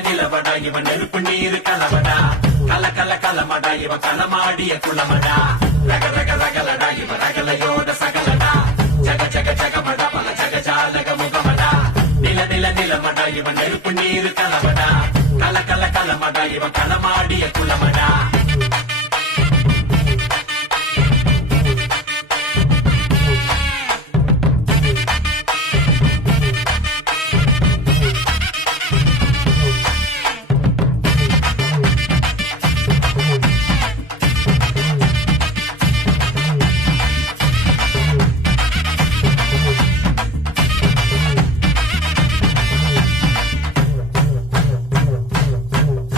நிலவடா இவன் நெருப்பு நீரு கலவடா கல கல கலமடா இவன் களமாடிய குளமடா ரக ரக ரகலடா இவன் ரகலையோட சகலடா ஜக ஜக ஜகமடா பல ஜக ஜாலக முகமடா நிலமடா இவன் நெருப்பு நீரு கலவடா கல கல கலமடா இவன் களமாடிய குளமடா